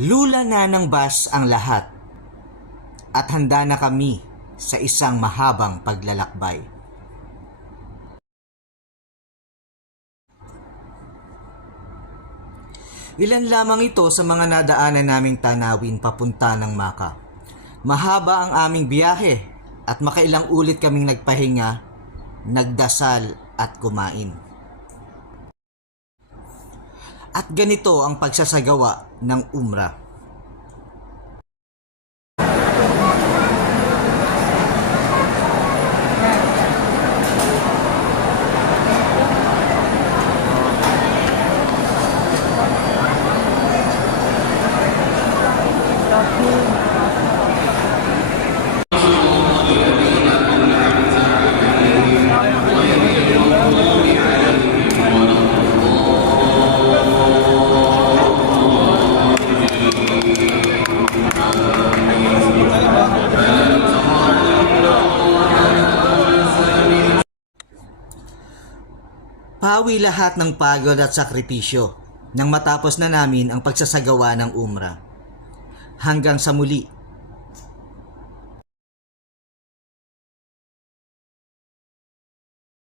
Lula na ng bus ang lahat at handa na kami sa isang mahabang paglalakbay. Ilan lamang ito sa mga nadaanan naming tanawin papunta ng Maka. Mahaba ang aming biyahe at makailang ulit kaming nagpahinga, nagdasal at kumain. At ganito ang pagsasagawa ng umrah. Pawi lahat ng pagod at sakripisyo nang matapos na namin ang pagsasagawa ng umrah. Hanggang sa muli